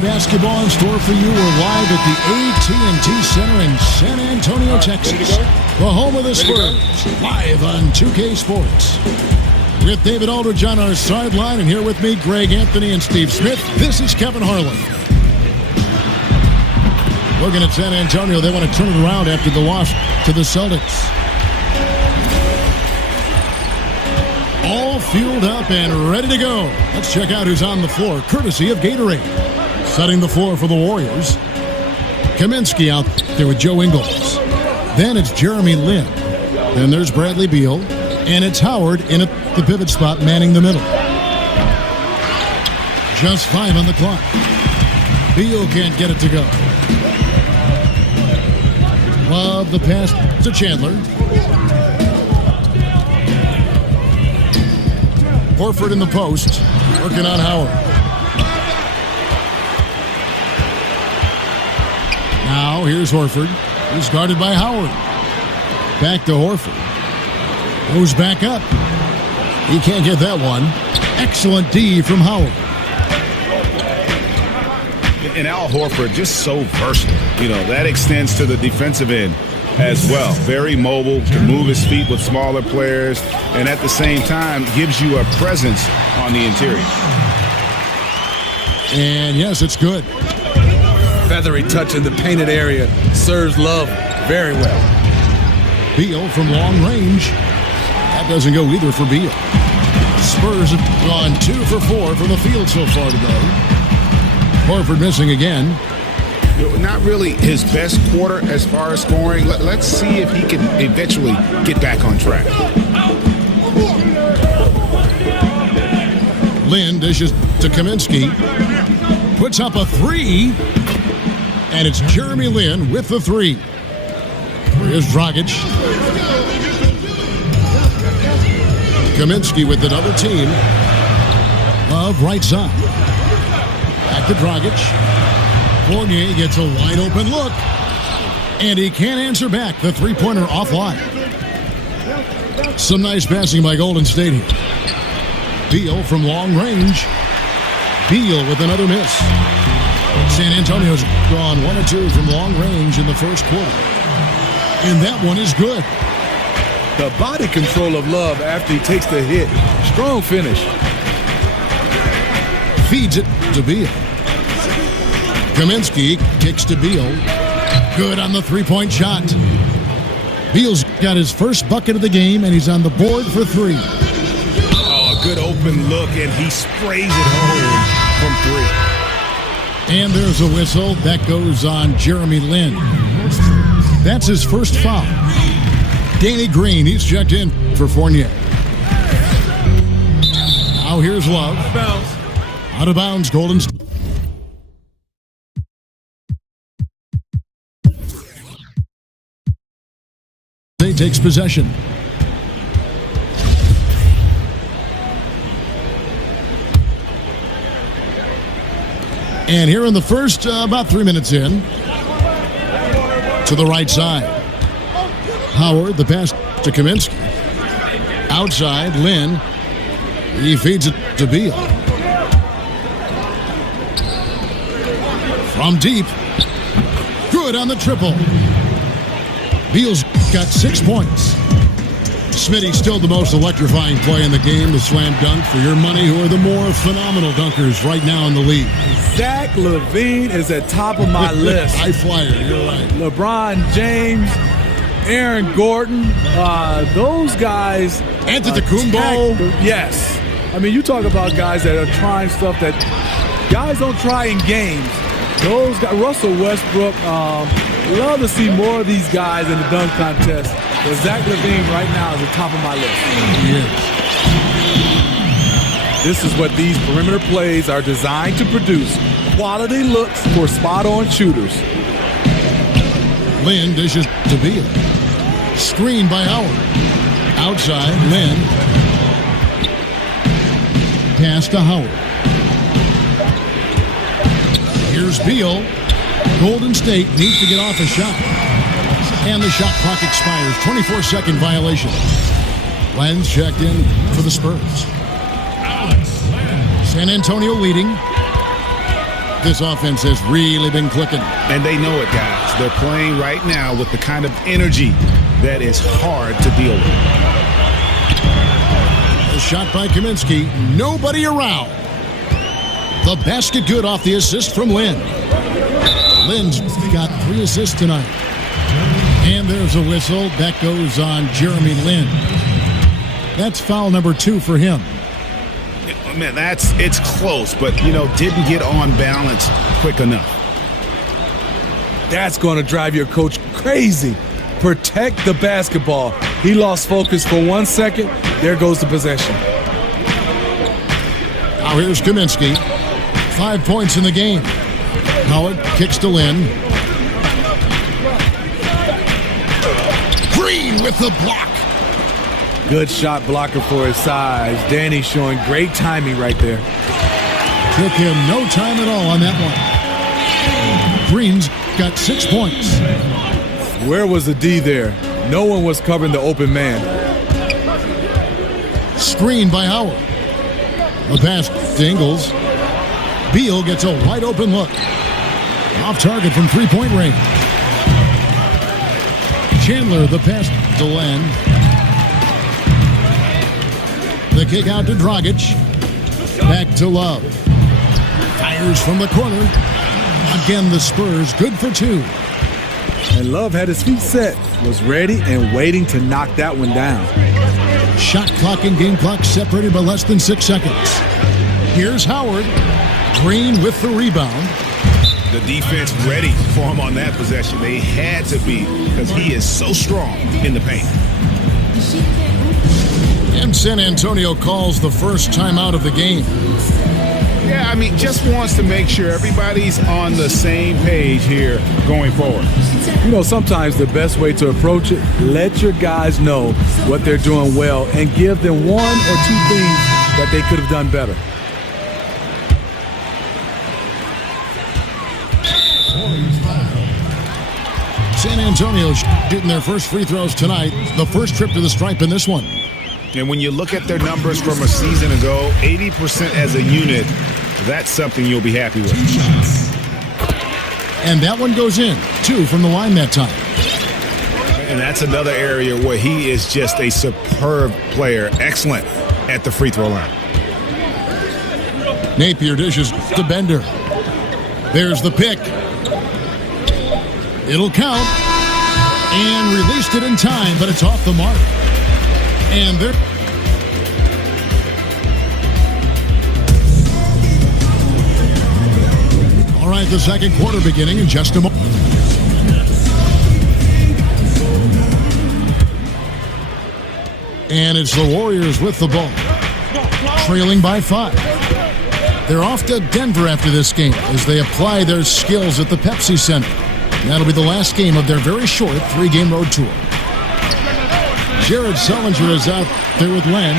Basketball in store for you. We're live at the AT&T Center in San Antonio, Texas. The home of the Spurs. Live on 2K Sports. With David Aldridge on our sideline, and here with me, Greg Anthony and Steve Smith. This is Kevin Harlan. Looking at San Antonio, they want to turn it around after the loss to the Celtics. All fueled up and ready to go. Let's check out who's on the floor, courtesy of Gatorade. Setting the floor for the Warriors. Kaminsky out there with Joe Ingles. Then it's Jeremy Lin. Then there's Bradley Beal. And it's Howard in at the pivot spot, manning the middle. Just 5 on the clock. Beal can't get it to go. Love the pass to Chandler. Horford in the post, working on Howard. Now here's Horford. He's guarded by Howard. Back to Horford. Goes back up. He can't get that one. Excellent D from Howard. And Al Horford just so versatile. You know, that extends to the defensive end as well. Very mobile, can move his feet with smaller players, and at the same time gives you a presence on the interior. And yes, it's good. Feathery touch in the painted area serves Love very well. Beal from long range. That doesn't go either for Beal. Spurs have gone 2 for 4 from the field so far today. Horford missing again. Not really his best quarter as far as scoring. Let's see if he can eventually get back on track. Lin dishes to Kaminsky. Puts up a 3. And it's Jeremy Lin with the 3. Here's Dragic. Kaminsky with another team. Love right side. Back to Dragic. Fournier gets a wide open look. And he can't answer back. The three-pointer offline. Some nice passing by Golden State here. Beal from long range. Beal with another miss. San Antonio's gone 1 of 2 from long range in the first quarter. And that one is good. The body control of Love after he takes the hit. Strong finish. Feeds it to Beal. Kaminsky kicks to Beal. Good on the three-point shot. Beal's got his first bucket of the game, and he's on the board for 3. Oh, a good open look, and he sprays it home from 3. And there's a whistle. That goes on Jeremy Lin. That's his first foul. Danny Green, he's checked in for Fournier. Now here's Love. Out of bounds, Golden State. Takes possession. And here in the first, about 3 minutes in, to the right side. Howard, the pass to Kaminsky. Outside, Lin. He feeds it to Beal. From deep. Good on the triple. Beal's got 6 points. Smitty still the most electrifying play in the game, the slam dunk. For your money, who are the more phenomenal dunkers right now in the league? Zach LaVine is at top of my list. High flyer, you're right. LeBron James, Aaron Gordon, those guys. Antetokounmpo. Yes. I mean, you talk about guys that are trying stuff that guys don't try in games. Those guys, Russell Westbrook, love to see more of these guys in the dunk contest. But Zach LaVine right now is at the top of my list. He is. This is what these perimeter plays are designed to produce. Quality looks for spot-on shooters. Lin dishes to Beal. Screen by Howard. Outside, Lin. Pass to Howard. Here's Beal. Golden State needs to get off a shot. And the shot clock expires. 24-second violation. Len's checked in for the Spurs. San Antonio leading. This offense has really been clicking. And they know it, guys. They're playing right now with the kind of energy that is hard to deal with. A shot by Kaminsky. Nobody around. The basket good off the assist from Lynn. Lynn's got 3 assists tonight. And there's a whistle. That goes on Jeremy Lin. That's foul number 2 for him. Man, it's close, but, didn't get on balance quick enough. That's going to drive your coach crazy. Protect the basketball. He lost focus for 1 second. There goes the possession. Now here's Kaminsky. 5 points in the game. Howard kicks to Lynn. Green with the block. Good shot blocker for his size. Danny showing great timing right there. Took him no time at all on that one. Green's got 6 points. Where was the D there? No one was covering the open man. Screen by Howard. A pass to Ingles. Beal gets a wide open look. Off target from 3-point range. Chandler the pass to Len. The kick out to Dragic. Back to Love. Fires from the corner. Again, the Spurs good for 2. And Love had his feet set, was ready and waiting to knock that one down. Shot clock and game clock separated by less than 6 seconds. Here's Howard. Green with the rebound. The defense ready for him on that possession. They had to be because he is so strong in the paint. And San Antonio calls the first timeout of the game. Yeah, just wants to make sure everybody's on the same page here going forward. Sometimes the best way to approach it, let your guys know what they're doing well and give them 1 or 2 things that they could have done better. San Antonio shooting their first free throws tonight. The first trip to the stripe in this one. And when you look at their numbers from a season ago, 80% as a unit, that's something you'll be happy with. And that one goes in. 2 from the line that time. And that's another area where he is just a superb player. Excellent at the free throw line. Napier dishes to Bender. There's the pick. It'll count. And released it in time, but it's off the mark. And there. All right, the second quarter beginning in just a moment. And it's the Warriors with the ball, trailing by 5. They're off to Denver after this game as they apply their skills at the Pepsi Center. And that'll be the last game of their very short 3-game road tour. Jared Sullinger is out there with Len,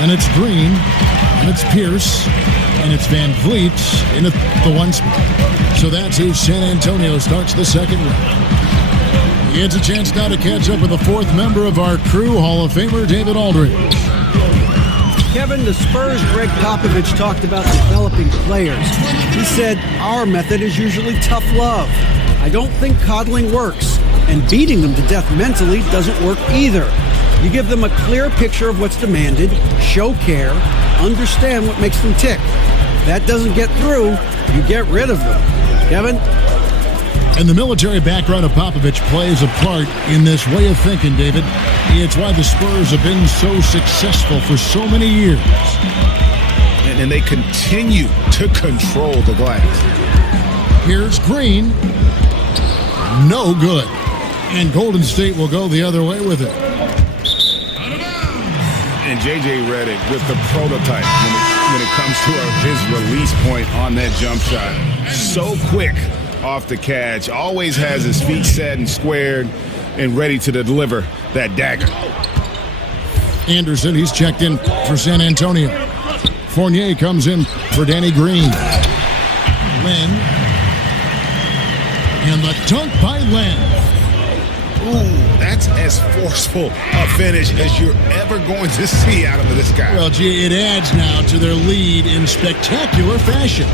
and it's Green, and it's Pierce, and it's Van Vliet in the 1 spot. So that's who San Antonio starts the second round. He gets a chance now to catch up with the 4th member of our crew, Hall of Famer David Aldridge. Kevin, the Spurs' Greg Popovich talked about developing players. He said, our method is usually tough love. I don't think coddling works, and beating them to death mentally doesn't work either. You give them a clear picture of what's demanded, show care, understand what makes them tick. If that doesn't get through, you get rid of them. Kevin? And the military background of Popovich plays a part in this way of thinking, David. It's why the Spurs have been so successful for so many years. And they continue to control the glass. Here's Green. No good. And Golden State will go the other way with it. And J.J. Redick with the prototype when it comes to his release point on that jump shot. So quick off the catch. Always has his feet set and squared and ready to deliver that dagger. Anderson, he's checked in for San Antonio. Fournier comes in for Danny Green. Len. And the dunk by Len. Ooh, that's as forceful a finish as you're ever going to see out of this guy. Well, gee, it adds now to their lead in spectacular fashion.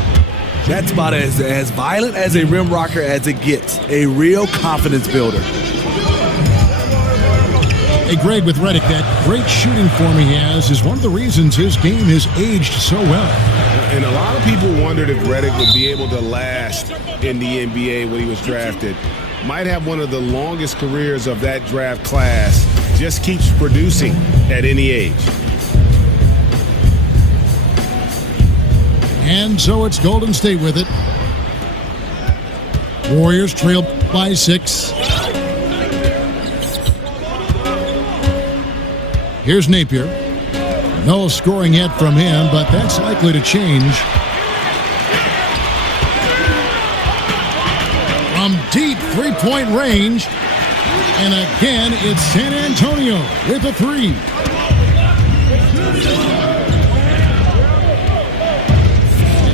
That's about as violent as a rim rocker as it gets. A real confidence builder. Hey, Greg, with Redick, that great shooting form he has is one of the reasons his game has aged so well. And a lot of people wondered if Redick would be able to last in the NBA when he was drafted. Might have one of the longest careers of that draft class. Just keeps producing at any age. And so it's Golden State with it. Warriors trail by 6. Here's Napier. No scoring yet from him, but that's likely to change. From deep three-point range. And again, it's San Antonio with a 3.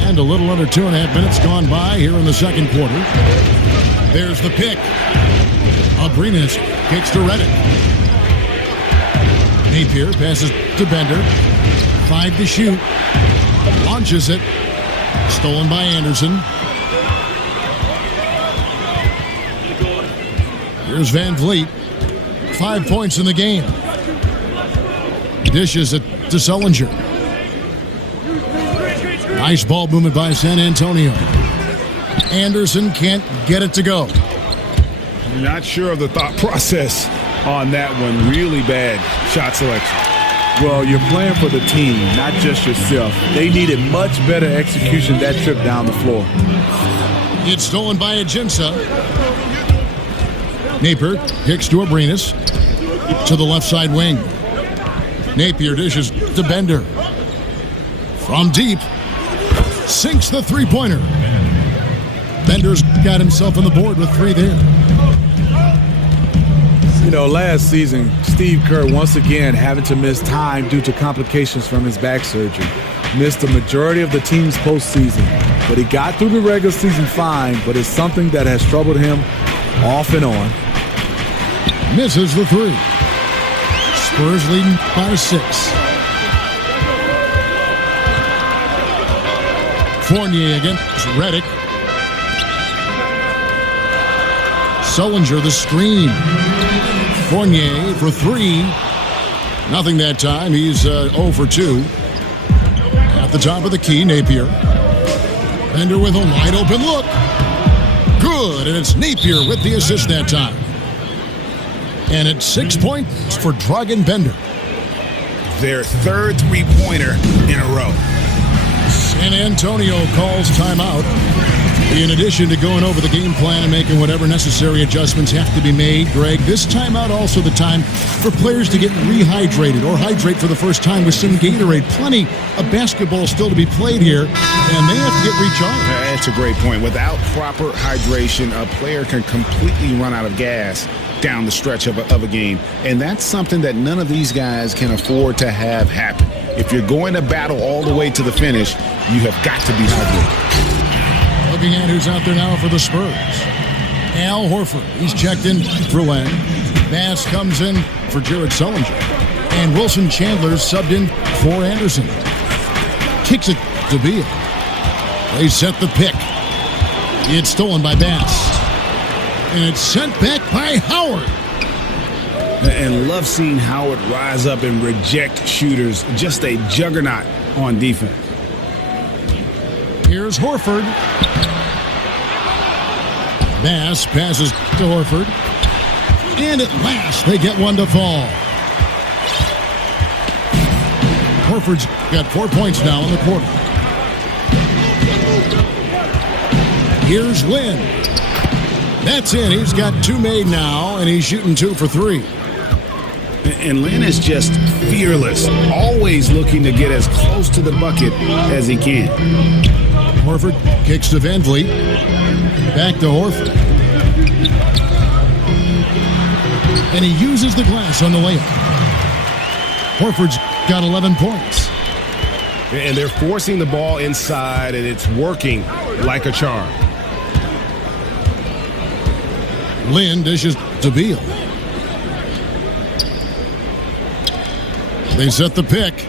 And a little under 2.5 minutes gone by here in the second quarter. There's the pick. Abrinas kicks to Redick. Napier passes to Bender. 5 to shoot. Launches it. Stolen by Anderson. Here's Van Vliet. 5 points in the game. Dishes it to Sullinger. Nice ball movement by San Antonio. Anderson can't get it to go. Not sure of the thought process on that one. Really bad shot selection. Well, you're playing for the team, not just yourself. They needed much better execution that trip down the floor. It's stolen by Ajinça. Napier kicks to Abrinas. To the left side wing. Napier dishes to Bender. From deep. Sinks the three-pointer. Bender's got himself on the board with 3 there. You know, last season, Steve Kerr once again having to miss time due to complications from his back surgery. Missed the majority of the team's postseason. But he got through the regular season fine, but it's something that has troubled him off and on. Misses the 3. Spurs leading by 6. Fournier against Redick. Sullinger the screen. Fournier for 3. Nothing that time. He's 0 for 2. At the top of the key, Napier. Bender with a wide open look. Good, and it's Napier with the assist that time. And it's 6 points for Dragan Bender. Their third three-pointer in a row. San Antonio calls timeout. In addition to going over the game plan and making whatever necessary adjustments have to be made, Greg, this timeout also the time for players to get rehydrated or hydrate for the first time with some Gatorade. Plenty of basketball still to be played here, and they have to get recharged. That's a great point. Without proper hydration, a player can completely run out of gas down the stretch of a game. And that's something that none of these guys can afford to have happen. If you're going to battle all the way to the finish, you have got to be hydrated. Looking at who's out there now for the Spurs. Al Horford, he's checked in for Len. Bass comes in for Jared Sullinger. And Wilson Chandler's subbed in for Anderson. Kicks it to Beal. They set the pick. It's stolen by Bass. And it's sent back by Howard. And love seeing Howard rise up and reject shooters. Just a juggernaut on defense. Here's Horford. Bass passes to Horford. And at last, they get one to fall. Horford's got 4 points now in the quarter. Here's Lynn. That's it. He's got 2 made now, and he's shooting 2 for 3. And Lynn is just fearless, always looking to get as close to the bucket as he can. Horford kicks to Van Vliet. Back to Horford. And he uses the glass on the layup. Horford's got 11 points. And they're forcing the ball inside, and it's working like a charm. Lynn dishes to Beal. They set the pick.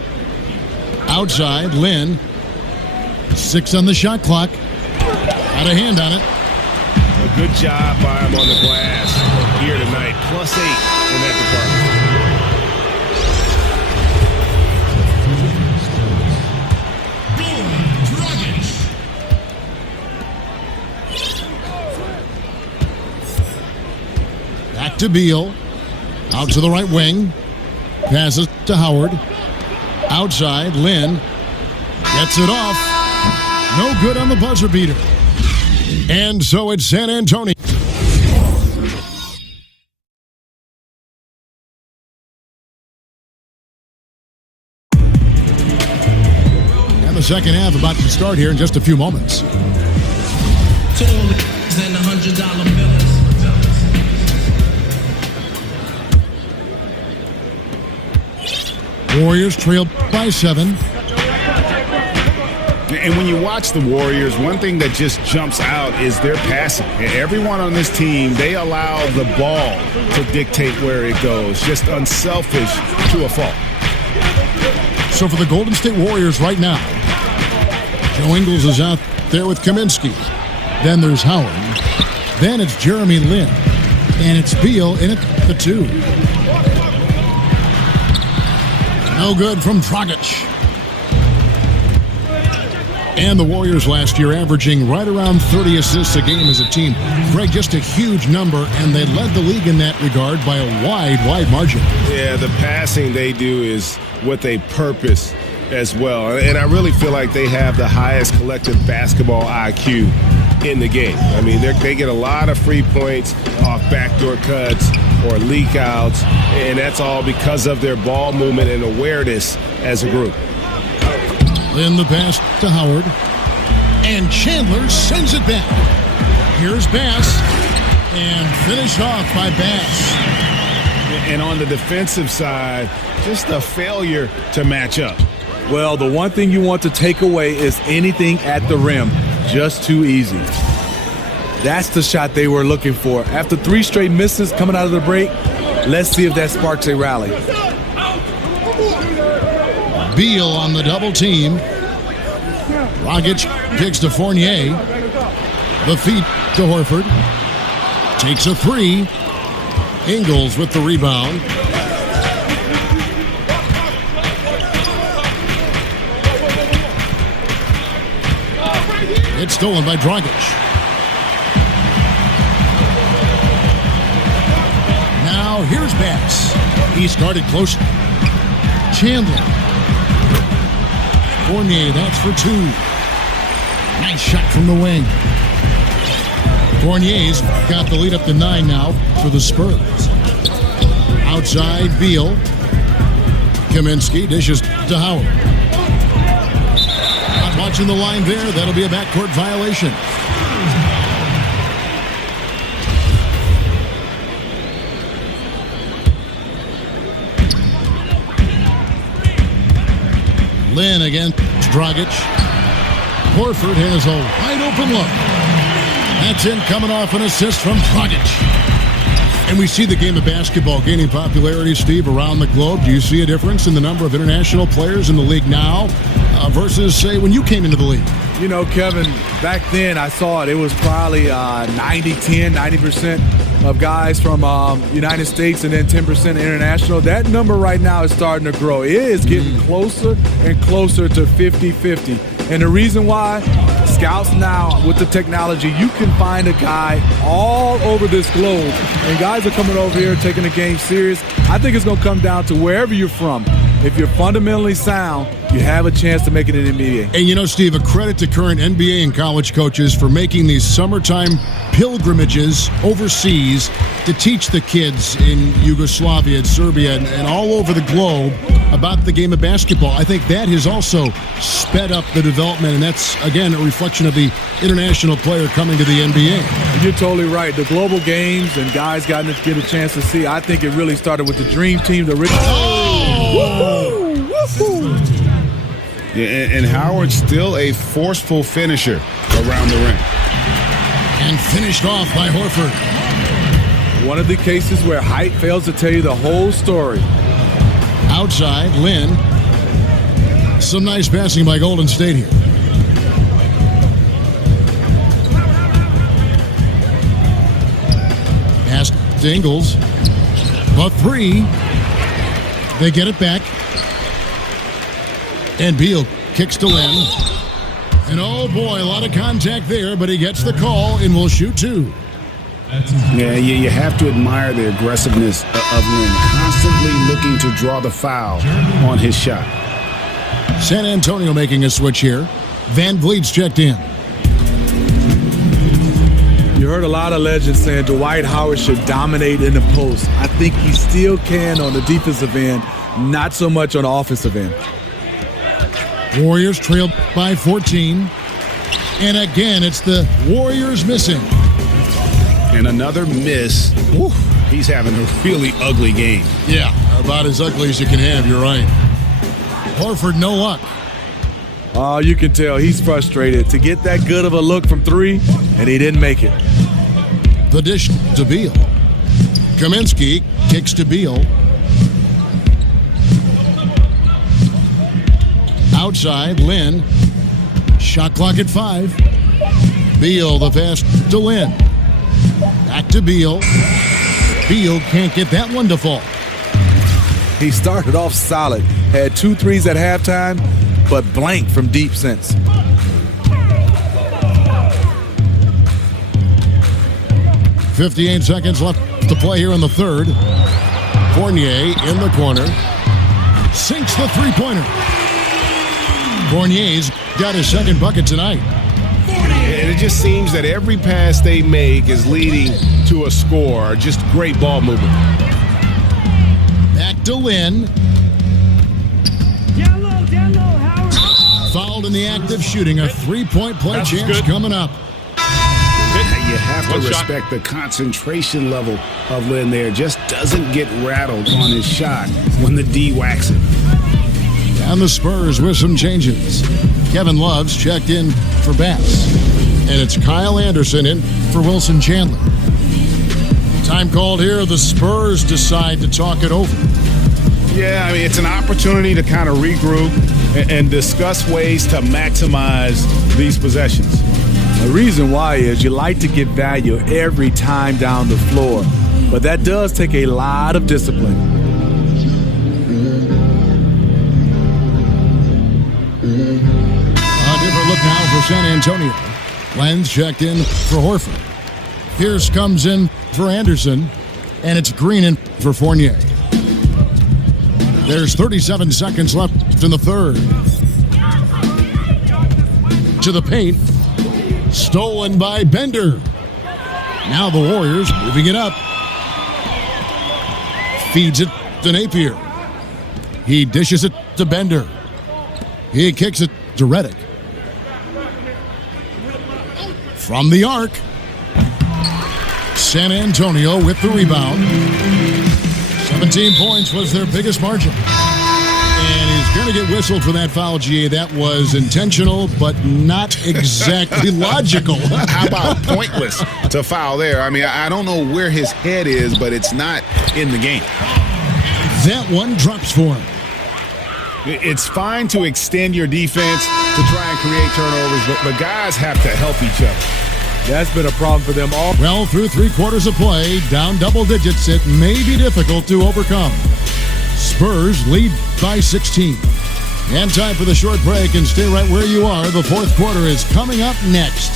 Outside, Lynn. 6 on the shot clock. Got a hand on it. A good job by him on the glass here tonight. +8 in that department. Back to Beal. Out to the right wing. Passes to Howard. Outside, Lynn. Gets it off. No good on the buzzer beater. And so it's San Antonio. And the second half about to start here in just a few moments. Warriors trail by 7. And when you watch the Warriors, one thing that just jumps out is their passing. Everyone on this team, they allow the ball to dictate where it goes. Just unselfish to a fault. So for the Golden State Warriors right now, Joe Ingles is out there with Kaminsky. Then there's Howard. Then it's Jeremy Lin. And it's Beal in at the 2. No good from Dragic. And the Warriors last year averaging right around 30 assists a game as a team. Greg, just a huge number, and they led the league in that regard by a wide margin. Yeah, the passing they do is what they purpose as well. And I really feel like they have the highest collective basketball IQ in the game. I mean, they get a lot of free points off backdoor cuts or leak outs, and that's all because of their ball movement and awareness as a group. Then the pass to Howard. And Chandler sends it back. Here's Bass. And finished off by Bass. And on the defensive side, just a failure to match up. Well, the one thing you want to take away is anything at the rim. Just too easy. That's the shot they were looking for. After 3 straight misses coming out of the break, let's see if that sparks a rally. Beal on the double team. Dragic kicks to Fournier. The feet to Horford. Takes a 3. Ingles with the rebound. It's stolen by Dragic. Now here's Bass. He started close. Chandler. Fournier, that's for 2. Nice shot from the wing. Fournier's got the lead up to 9 now for the Spurs. Outside, Beal. Kaminsky dishes to Howard. Not watching the line there. That'll be a backcourt violation. Lynn against Dragic. Horford has a wide open look. That's in, coming off an assist from Dragic. And we see the game of basketball gaining popularity, Steve, around the globe. Do you see a difference in the number of international players in the league now versus, say, when you came into the league? You know, Kevin, back then I saw it. It was probably 90% of guys from United States and then 10% international. That number right now is starting to grow. It is getting closer and closer to 50-50. And the reason why, scouts now, with the technology, you can find a guy all over this globe. And guys are coming over here taking the game serious. I think it's going to come down to wherever you're from. If you're fundamentally sound, you have a chance to make it in the NBA. And you know, Steve, a credit to current NBA and college coaches for making these summertime pilgrimages overseas to teach the kids in Yugoslavia and Serbia and all over the globe about the game of basketball. I think that has also sped up the development, and that's, again, a reflection of the international player coming to the NBA. You're totally right. The global games and guys got to get a chance to see. I think it really started with the Dream Team, the original. Yeah, and Howard's still a forceful finisher around the rim. And finished off by Horford. One of the cases where height fails to tell you the whole story. Outside, Lynn. Some nice passing by Golden State here. Pass to Ingles. A three. They get it back. And Beal kicks to Lynn. And oh boy, a lot of contact there, but he gets the call and will shoot two. Yeah, you have to admire the aggressiveness of Lynn, constantly looking to draw the foul on his shot. San Antonio making a switch here. Van Vliet's checked in. You heard a lot of legends saying Dwight Howard should dominate in the post. I think he still can on the defensive end, not so much on the offensive end. Warriors trail by 14. And again, it's the Warriors missing. And another miss. Woo, he's having a really ugly game. Yeah, about as ugly as you can have, you're right. Horford, no luck. Oh, you can tell he's frustrated to get that good of a look from three, and he didn't make it. The dish to Beal. Kaminsky kicks to Beal. Outside, Lynn. Shot clock at 5. Beal, the pass to Lynn. Back to Beal. Beal can't get that one to fall. He started off solid, had 2 threes at halftime, but blank from deep since. .58 seconds left to play here in the third. Fournier in the corner. Sinks the three-pointer. Fournier's got his second bucket tonight. And it just seems that every pass they make is leading to a score. Just great ball movement. Back to Lynn. Down low, Howard. Fouled in the act of shooting. A three-point play chance coming up. You have to respect the concentration level of Lynn there. Just doesn't get rattled on his shot when the D whacks it. And the Spurs with some changes. Kevin Love's checked in for Bass. And it's Kyle Anderson in for Wilson Chandler. Time called here. The Spurs decide to talk it over. Yeah, I mean, it's an opportunity to kind of regroup and discuss ways to maximize these possessions. The reason why is you like to get value every time down the floor, but that does take a lot of discipline. A different look now for San Antonio. Lenz checked in for Horford. Pierce comes in for Anderson, and it's Green in for Fournier. There's 37 seconds left in the third. To the paint. Stolen by Bender. Now the Warriors moving it up. Feeds it to Napier. He dishes it to Bender. He kicks it to Redick. From the arc. San Antonio with the rebound. 17 points was their biggest margin. And he's going to get whistled for that foul, GA. That was intentional, but not exactly logical. How about pointless to foul there? I mean, I don't know where his head is, but it's not in the game. That one drops for him. It's fine to extend your defense to try and create turnovers, but guys have to help each other. That's been a problem for them all. Well, through 3 quarters of play, down double digits, it may be difficult to overcome. Spurs lead by 16. And time for the short break, and stay right where you are. The fourth quarter is coming up next.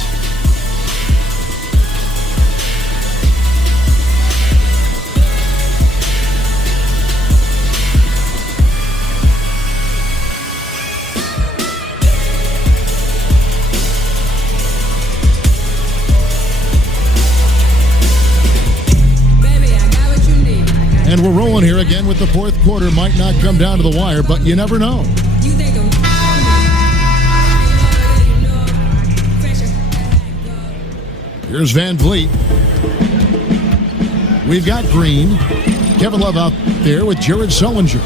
And we're rolling here again with the fourth quarter. Might not come down to the wire, but you never know. Here's Van Vliet. We've got Green. Kevin Love out there with Jared Sullinger.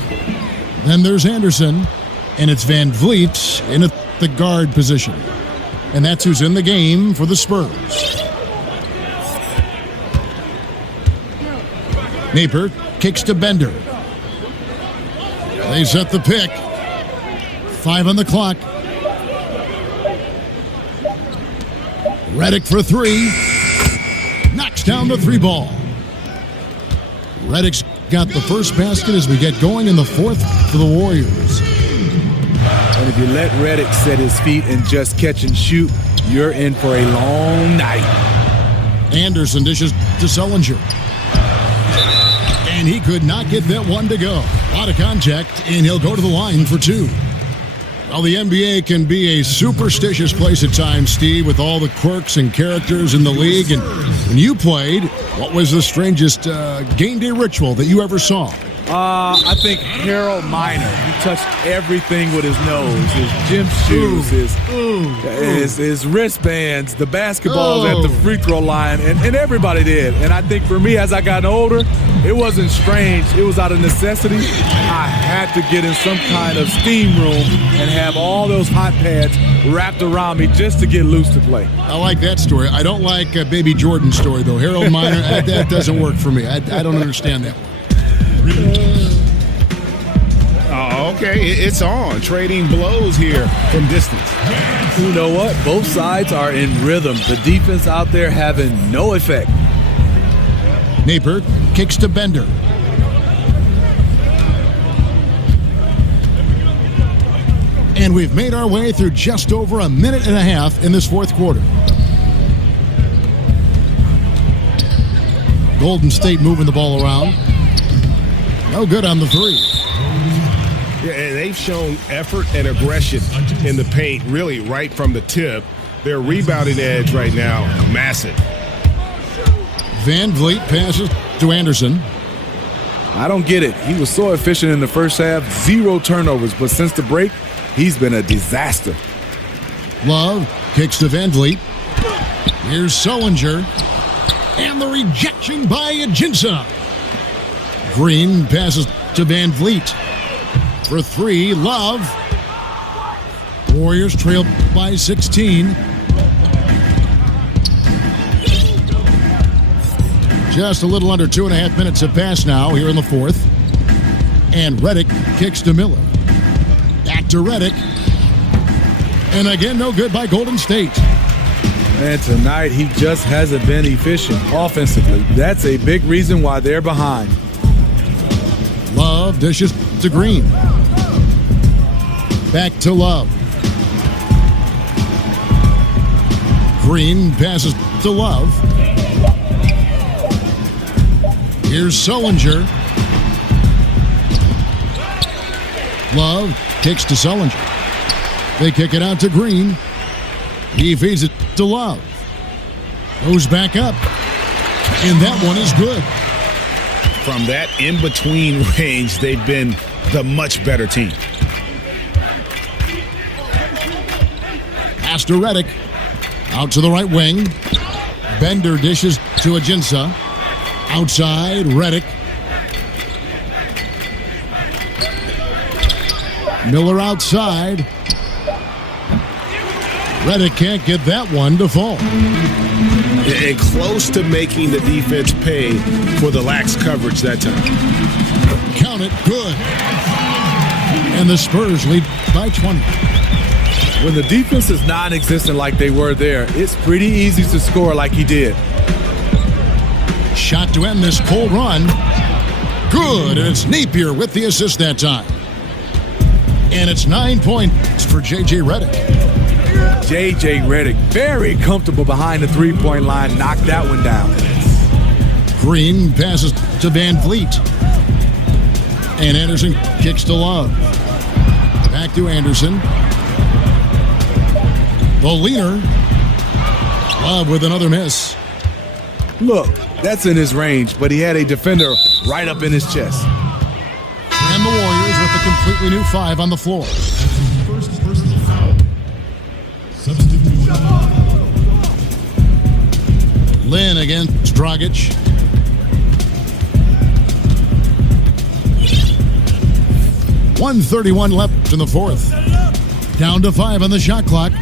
Then there's Anderson. And it's Van Vliet in the guard position. And that's who's in the game for the Spurs. Napier kicks to Bender. They set the pick. 5 on the clock. Redick for 3. Knocks down the 3 ball. Redick's got the first basket as we get going in the 4th for the Warriors. And if you let Redick set his feet and just catch and shoot, you're in for a long night. Anderson dishes to Sullinger. And he could not get that one to go. A lot of contact, and he'll go to the line for 2. Well, the NBA can be a superstitious place at times, Steve, with all the quirks and characters in the league. And when you played, what was the strangest game day ritual that you ever saw? I think Harold Miner. He touched everything with his nose, his gym shoes, his wristbands, the basketballs at the free throw line, and everybody did. And I think for me, as I got older, it wasn't strange. It was out of necessity. I had to get in some kind of steam room and have all those hot pads wrapped around me just to get loose to play. I like that story. I don't like Baby Jordan's story, though. Harold Miner, that doesn't work for me. I don't understand that one. Oh, okay. It's on. Trading blows here from distance. You know what? Both sides are in rhythm. The defense out there having no effect. Napier kicks to Bender. And we've made our way through just over a minute and a half in this 4th quarter. Golden State moving the ball around. No good on the 3. Yeah, and they've shown effort and aggression in the paint, really right from the tip. Their rebounding edge right now, massive. Van Vliet passes to Anderson. I don't get it. He was so efficient in the first half, 0 turnovers, but since the break, he's been a disaster. Love kicks to Van Vliet. Here's Sullinger. And the rejection by Ajinça. Green passes to Van Vliet. For 3, Love. Warriors trail by 16. Just a little under 2.5 minutes have passed now here in the 4th. And Redick kicks to Miller. Back to Redick. And again, no good by Golden State. And tonight, he just hasn't been efficient offensively. That's a big reason why they're behind. Love dishes to Green. Back to Love. Green passes to Love. Here's Sullinger. Love kicks to Sullinger. They kick it out to Green. He feeds it to Love. Goes back up. And that one is good. From that in-between range, they've been the much better team. Pass to Redick. Out to the right wing. Bender dishes to Ajinça. Outside, Redick. Miller outside. Redick can't get that one to fall. And close to making the defense pay for the lax coverage that time. Count it, good. And the Spurs lead by 20. When the defense is non-existent like they were there, it's pretty easy to score like he did. Shot to end this cold run. Good, and it's Napier with the assist that time. And it's 9 points for J.J. Redick. J.J. Redick, very comfortable behind the three-point line, knocked that one down. Green passes to Van Vliet. And Anderson kicks to Love. Back to Anderson. The leader. Love with another miss. Look, that's in his range, but he had a defender right up in his chest. And the Warriors with a completely new 5 on the floor. First personal foul. Substitute. Lynn against Dragic. .131 left in the 4th. Down to 5 on the shot clock.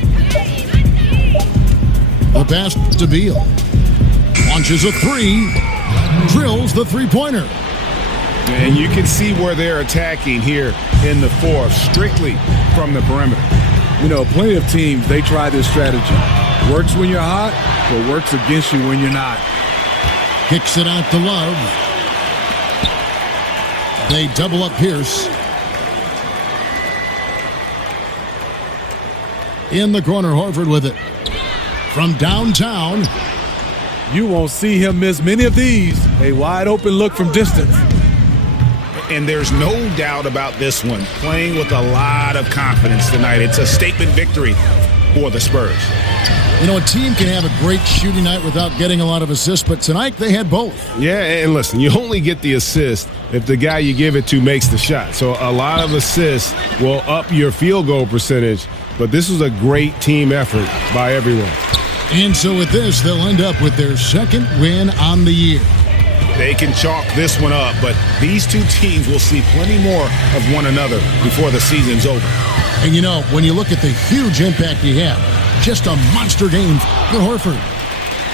The pass to Beal. Launches a 3. Drills the three-pointer. And you can see where they're attacking here in the fourth, strictly from the perimeter. You know, plenty of teams, they try this strategy. Works when you're hot, but works against you when you're not. Kicks it out to Love. They double up Pierce. In the corner, Horford with it. From downtown. You won't see him miss many of these. A wide open look from distance. And there's no doubt about this one. Playing with a lot of confidence tonight. It's a statement victory for the Spurs. You know, a team can have a great shooting night without getting a lot of assists, but tonight they had both. Yeah, and listen, you only get the assist if the guy you give it to makes the shot. So a lot of assists will up your field goal percentage, but this was a great team effort by everyone. And so with this, they'll end up with their second win on the year. They can chalk this one up, but these two teams will see plenty more of one another before the season's over. And you know, when you look at the huge impact he had, just a monster game for Horford.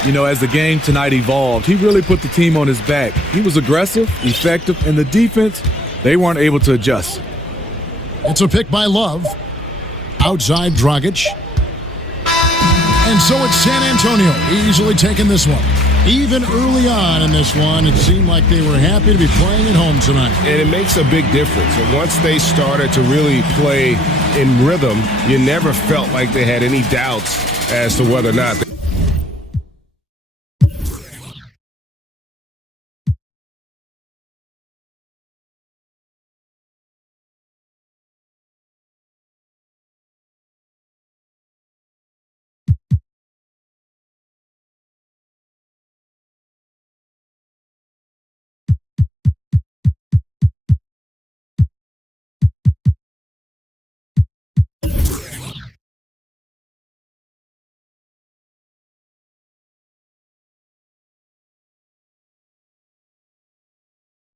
You know, as the game tonight evolved, he really put the team on his back. He was aggressive, effective, and the defense, they weren't able to adjust. It's a pick by Love. Outside Dragic. And so it's San Antonio easily taking this one. Even early on in this one, it seemed like they were happy to be playing at home tonight. And it makes a big difference. And once they started to really play in rhythm, you never felt like they had any doubts as to whether or not